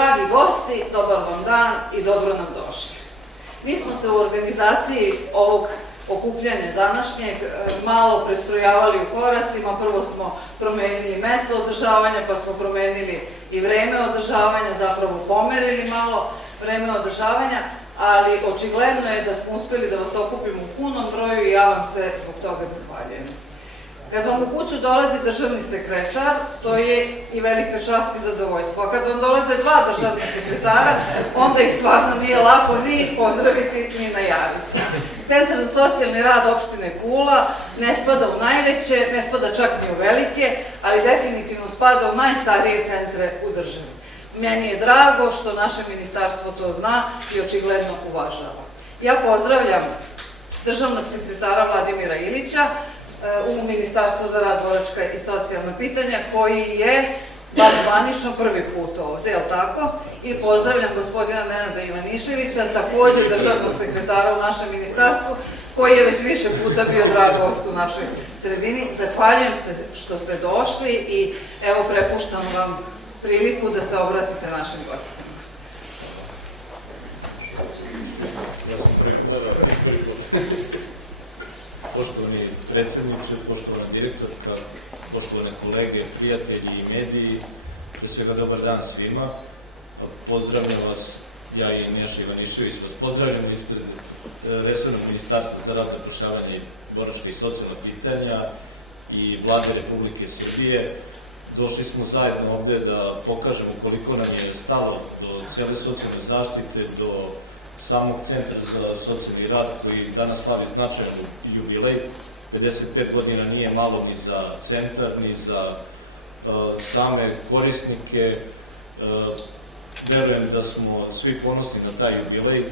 Dragi gosti, dobar vam dan i dobro nam došli. Mi smo se u organizaciji ovog okupljanja današnjeg malo prestrojavali u koracima. Prvo smo promenili mesto održavanja, pa smo promenili i vreme održavanja, zapravo pomerili malo vreme održavanja, ali očigledno je da smo uspeli da vas okupimo u punom broju i ja vam se zbog toga zahvaljujem. Kad vam u kuću dolazi državni sekretar, to je i velika čast i zadovoljstvo. A kad vam dolaze dva državna sekretara, onda ih stvarno nije lako ni pozdraviti, ni najaviti. Centar za socijalni rad opštine Kula ne spada u najveće, ne spada čak ni u velike, ali definitivno spada u najstarije centre u državi. Meni je drago što naše ministarstvo to zna i očigledno uvažava. Ja pozdravljam državnog sekretara Vladimira Ilića u Ministarstvu za rad, boračka i socijalna pitanja, koji je bar zvanično prvi put ovde, je li tako? I pozdravljam gospodina Nenada Ivaniševića, takođe državnog sekretara u našem ministarstvu, koji je već više puta bio drag gost u našoj sredini. Zahvaljujem se što ste došli i evo prepuštam vam priliku da se obratite našim gostima. Ja sam prvi put. Poštovani predsedniče, poštovana direktorka, poštovane kolege, prijatelji i mediji, pre svega dobar dan svima. Pozdravljam vas, ja i Neša Ivanišević, vas pozdravljam ispred resornog ministarstva za rad, zapošljavanje i boračka i socijalna pitanja i Vlade Republike Srbije. Došli smo zajedno ovde da pokažemo koliko nam je stalo do cele socijalne zaštite, do samog Centra za socijalni rad koji danas slavi značajan jubilej. 55 godina nije malo ni za centar, ni za same korisnike. Verujem da smo svi ponosni na taj jubilej.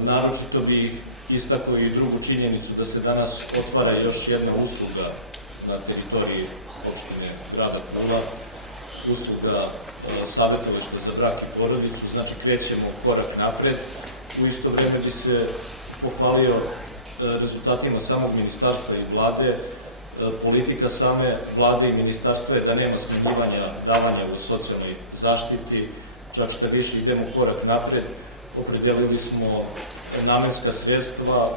Naročito bi istakao i drugu činjenicu da se danas otvara još jedna usluga na teritoriji opštine grada Kula, usluga savjetovališta za brak i porodicu, znači krećemo korak napred. U isto vreme bi se pohvalio rezultatima samog ministarstva i vlade. Politika same vlade i ministarstva je da nema smanjivanja davanja u socijalnoj zaštiti, čak šta više idemo korak napred. Opredelili smo namenska sredstva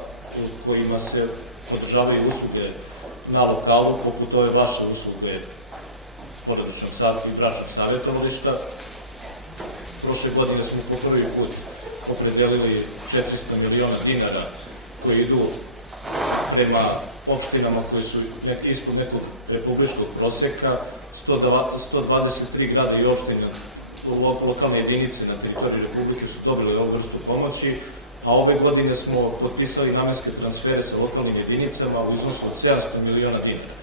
kojima se podržavaju usluge na lokalu, poput ove vaše usluge porodičnog i bračnog savjetovališta. Prošle godine smo po prvi put opredelili 400 miliona dinara koji idu prema opštinama koje su ispod nekog republičkog proseka. 123 grada i opštine, lokalne jedinice na teritoriji Republike su dobili ovu vrstu pomoći, a ove godine smo potpisali namenske transfere sa lokalnim jedinicama u iznosu od 700 miliona dinara.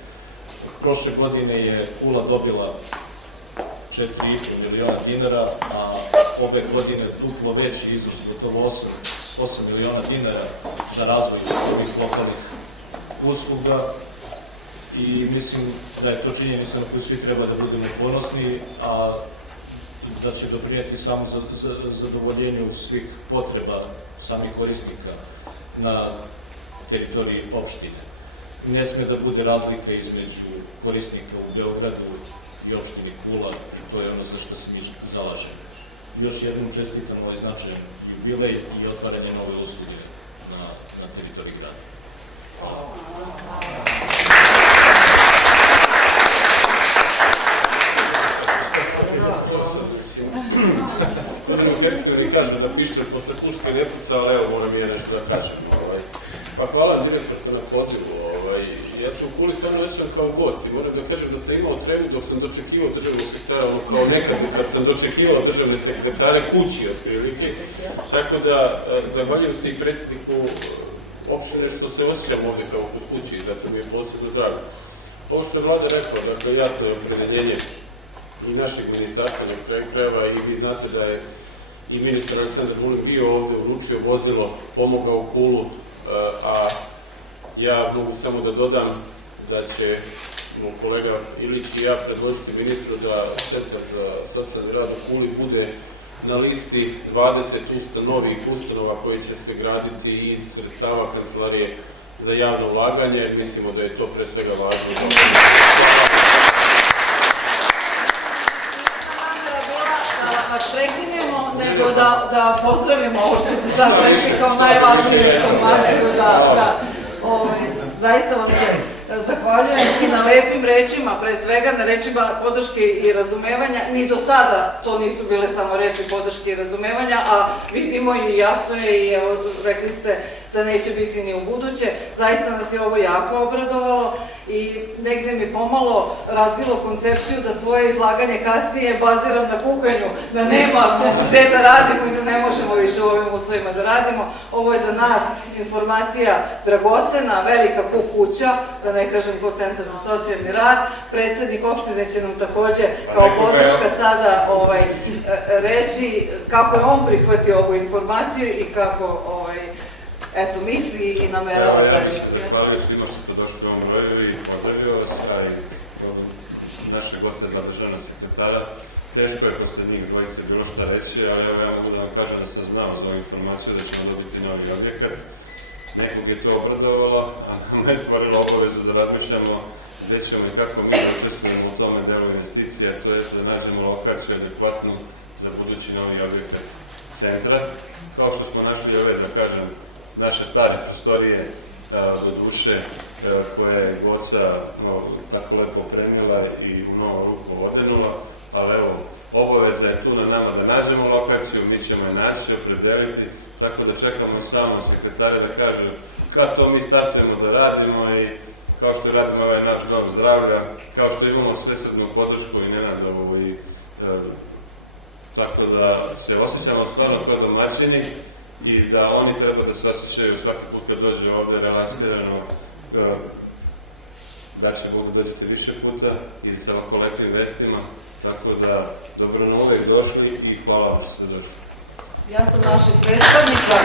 Prošle godine je Kula dobila 4,5 miliona dinara, a ove godine duplo veći iznos, gotovo 8 miliona dinara za razvoj ovih lokalnih usluga i mislim da je to činjenica na koju svi treba da budemo ponosni, a da će doprinijeti samo zadovoljenju svih potreba samih korisnika na teritoriji opštine. Ne sme da bude razlika između korisnika u Beogradu i opštini Kula i to je ono za što se mi zalažemo. Još jednom čestitam ovaj značajan jubilej i otvaranje nove usluge na teritoriji grada. Gospodinu Hercegovi kaže da pište posle Puške ne puca, ali evo moram i ja nešto da kažem. Pa hvala direktorka na pozivu. Ja se u Kuli stvarno osjećam kao gost i moram da kažem da sam imao tremu dok sam dočekivao državnog sekretara, ono kao nekad kad sam dočekivao državne sekretare kući otprilike. Tako da zahvaljujem se i predsjedniku opštine što se osjećam ovde kao kod kući i zato mi je posebno drago. Ovo što je vlada rekla, dakle jasno je opredeljenje i našeg ministarstva na kraju krajeva i vi znate da je i ministar Aleksandar Vulin bio ovde, uručio vozilo, pomogao Kulu, a ja mogu samo da dodam da će moj kolega Ilić i ja predložiti ministru da Centar za socijalni rad u Kuli bude na listi 20 novih ustanova koje će se graditi iz sredstava Kancelarije za javno ulaganje, jer mislimo da je to pre svega važno. da pozdravimo ovo što ste sad rekli kao najvažniju informaciju, zaista vam se zahvaljujem i na lepim rečima, pre svega na rečima podrške i razumevanja. Ni do sada to nisu bile samo reči podrške i razumevanja, a vidimo i jasno je i evo rekli ste da neće biti ni u buduće. Zaista nas je ovo jako obradovalo i negde mi pomalo razbilo koncepciju da svoje izlaganje kasnije baziram na kuhanju, da nema gde da radimo i da ne možemo više u ovim uslovima da radimo. Ovo je za nas informacija dragocena, velika kuća, da ne kažem ko Centar za socijalni rad. Predsednik opštine će nam takođe kao podrška sada reći kako je on prihvatio ovu informaciju i kako misli i namerava da bih se zahvalio svima što ste došli u ovom broju i pozdravio vas, a i naše goste za državnog sekretara. Teško je posle njih dvojice bilo šta reći, ali evo ja mogu da vam kažem da sam znao za ovu informaciju da ćemo dobiti novi objekat. Nekog je to obradovalo, a nama je stvorilo obavezu da razmišljamo gde ćemo i kako mi da učestvujemo u tome delu investicija, to je da nađemo lokaciju adekvatnu za budući novi objekat centra. Kao što smo našli ove, da kažem, naše stare prostorije, do duše, koje je Goca tako lepo opremila i u novu ruku odenula, ali evo, obaveza je tu na nama da nađemo lokaciju, mi ćemo je naći, opredeliti, tako da čekamo i samo sekretare da kažu kad to mi startujemo da radimo i kao što radimo ovaj naš dom zdravlja, kao što imamo svesrednu podršku i Nenadovu i tako da se osjećamo stvarno kao domaćini i da oni treba da se osjećaju svaki put kad dođe ovde relaksirano, da će Bog dođete više puta i sa ovako lepim vestima, tako da dobro na uvek došli i hvala vam što ste došli. Ja sam našeg predstavnika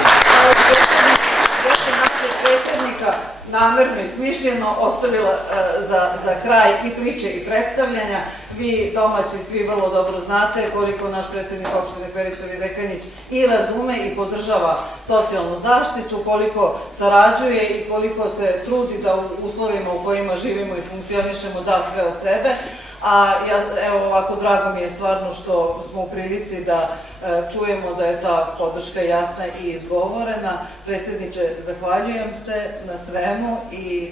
namerno i smišljeno ostavila za kraj i priče i predstavljanja. Vi domaći svi vrlo dobro znate koliko naš predsednik opštine Perica Videkanić i razume i podržava socijalnu zaštitu, koliko sarađuje i koliko se trudi da u uslovima u kojima živimo i funkcionišemo da sve od sebe. A evo ovako drago mi je stvarno što smo u prilici da čujemo da je ta podrška jasna i izgovorena. Predsedniče, zahvaljujem se na svemu i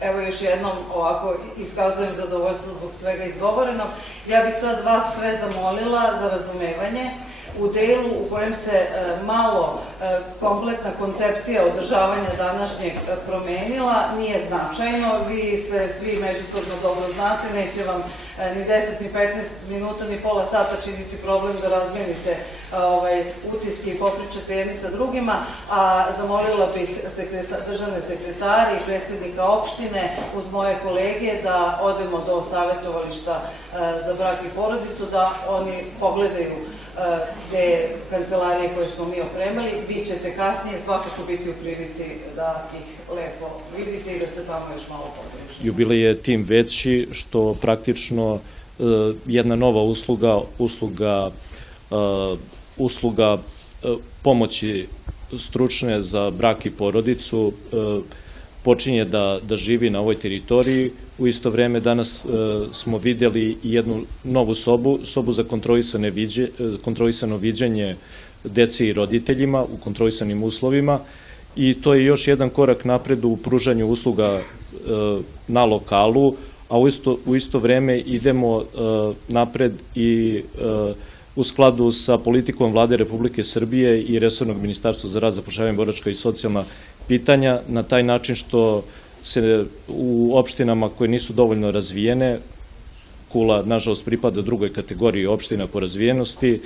evo još jednom ovako iskazujem zadovoljstvo zbog svega izgovorenog. Ja bih sad vas sve zamolila za razumevanje u delu u kojem se malo kompletna koncepcija održavanja današnjeg promenila, nije značajno, vi se svi međusobno dobro znate, neće vam ni 10, ni 15 minuta, ni pola sata činiti problem da razmenite utiske i popričate jedni sa drugima, a zamolila bih državne sekretare i predsednika opštine uz moje kolege da odemo do savjetovališta za brak i porodicu, da oni pogledaju te kancelarije koje smo mi opremali. Vi ćete kasnije svakako biti u prilici da ih lepo vidite i da se tamo još malo podružite. Jubilej je tim veći što praktično jedna nova usluga pomoći stručne za brak i porodicu počinje da živi na ovoj teritoriji. U isto vreme danas smo videli jednu novu sobu za kontrolisano viđenje deci i roditeljima u kontrolisanim uslovima i to je još jedan korak napred u pružanju usluga na lokalu, a u isto vreme idemo napred i u skladu sa politikom Vlade Republike Srbije i resornog Ministarstva za rad, zapošljavanje, boračka i socijalna pitanja na taj način što se u opštinama koje nisu dovoljno razvijene, Kula nažalost pripada drugoj kategoriji opština po razvijenosti,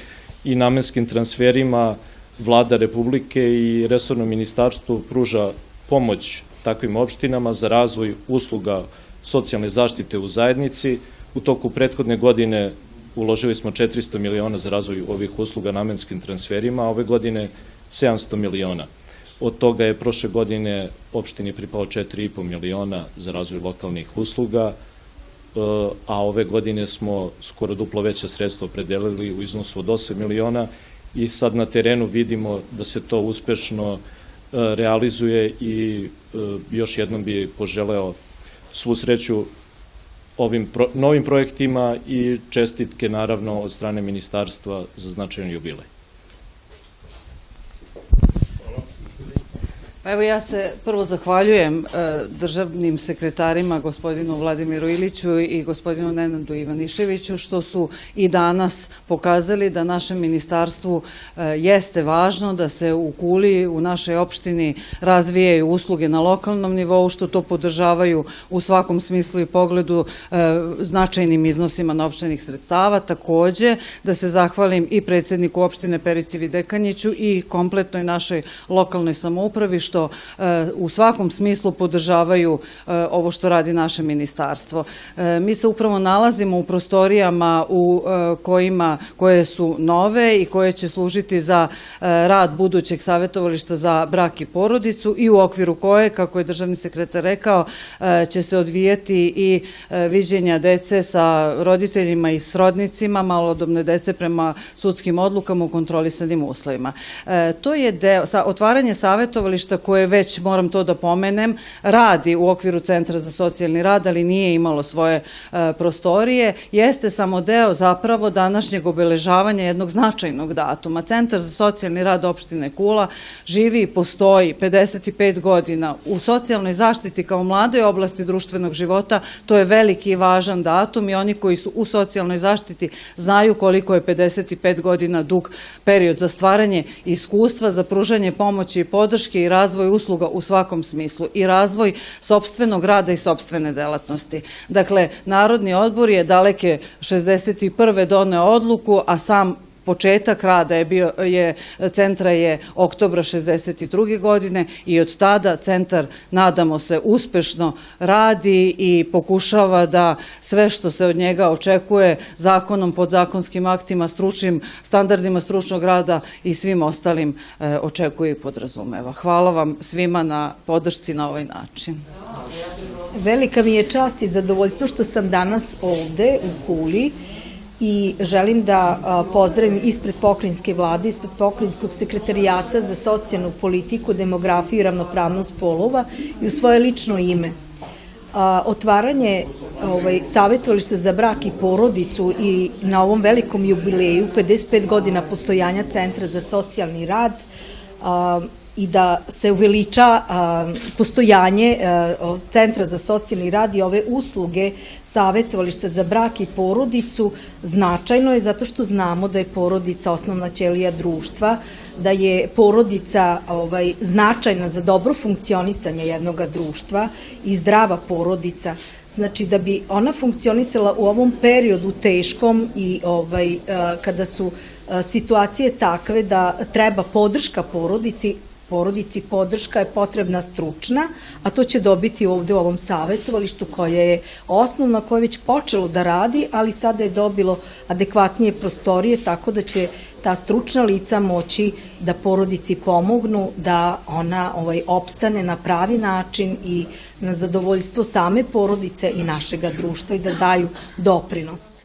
i namenskim transferima Vlada Republike i resorno ministarstvo pruža pomoć takvim opštinama za razvoj usluga socijalne zaštite u zajednici. U toku prethodne godine uložili smo 400 miliona za razvoj ovih usluga namenskim transferima, a ove godine 700 miliona. Od toga je prošle godine opštini pripalo 4,5 miliona za razvoj lokalnih usluga, a ove godine smo skoro duplo veća sredstva opredelili u iznosu od 8 miliona i sad na terenu vidimo da se to uspešno realizuje i još jednom bih poželeo svu sreću ovim novim projektima i čestitke naravno od strane ministarstva za značajan jubilej. Pa evo ja se prvo zahvaljujem državnim sekretarima, gospodinu Vladimiru Iliću i gospodinu Nenadu Ivaniševiću, što su i danas pokazali da našem ministarstvu jeste važno da se u Kuli, u našoj opštini razvijaju usluge na lokalnom nivou, što to podržavaju u svakom smislu i pogledu značajnim iznosima novčanih sredstava. Takođe, da se zahvalim i predsjedniku opštine Perici Videkanjiću i kompletnoj našoj lokalnoj samoupravi, što u svakom smislu podržavaju ovo što radi naše ministarstvo. Mi se upravo nalazimo u prostorijama koje su nove i koje će služiti za rad budućeg savjetovališta za brak i porodicu i u okviru koje, kako je državni sekretar rekao, će se odvijati i viđenja dece sa roditeljima i srodnicima, malodobne dece prema sudskim odlukama u kontrolisanim uslovima. To je otvaranje savjetovališta koje već, moram to da pomenem, radi u okviru Centra za socijalni rad, ali nije imalo svoje prostorije, jeste samo deo zapravo današnjeg obeležavanja jednog značajnog datuma. Centar za socijalni rad opštine Kula živi i postoji 55 godina. U socijalnoj zaštiti kao mladoj oblasti društvenog života to je veliki i važan datum i oni koji su u socijalnoj zaštiti znaju koliko je 55 godina dug period za stvaranje iskustva, za pružanje pomoći i podrške i razvoj usluga u svakom smislu i razvoj sopstvenog rada i sopstvene delatnosti. Dakle, Narodni odbor je daleke 61. doneo odluku, a sam početak rada centra je oktobra 62. godine i od tada centar, nadamo se, uspešno radi i pokušava da sve što se od njega očekuje zakonom, podzakonskim aktima, stručnim standardima stručnog rada i svim ostalim očekuje i podrazumeva. Hvala vam svima na podršci na ovaj način. Velika mi je čast i zadovoljstvo što sam danas ovde u Kuli i želim da pozdravim ispred pokrajinske vlade, ispred pokrajinskog sekretarijata za socijalnu politiku, demografiju i ravnopravnost polova i u svoje lično ime. Otvaranje savjetovališta za brak i porodicu i na ovom velikom jubileju 55 godina postojanja Centra za socijalni rad i da se uveliča postojanje Centra za socijalni rad i ove usluge savjetovališta za brak i porodicu značajno je zato što znamo da je porodica osnovna ćelija društva, da je porodica značajna za dobro funkcionisanje jednog društva i zdrava porodica. Znači, da bi ona funkcionisala u ovom periodu teškom i kada su situacije takve da treba podrška porodici podrška je potrebna stručna, a to će dobiti ovde u ovom savjetovalištu koje je osnovno, koje je već počelo da radi, ali sada je dobilo adekvatnije prostorije, tako da će ta stručna lica moći da porodici pomognu, da ona opstane na pravi način i na zadovoljstvo same porodice i našega društva i da daju doprinos.